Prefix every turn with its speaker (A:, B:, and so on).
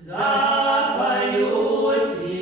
A: запалю свічу.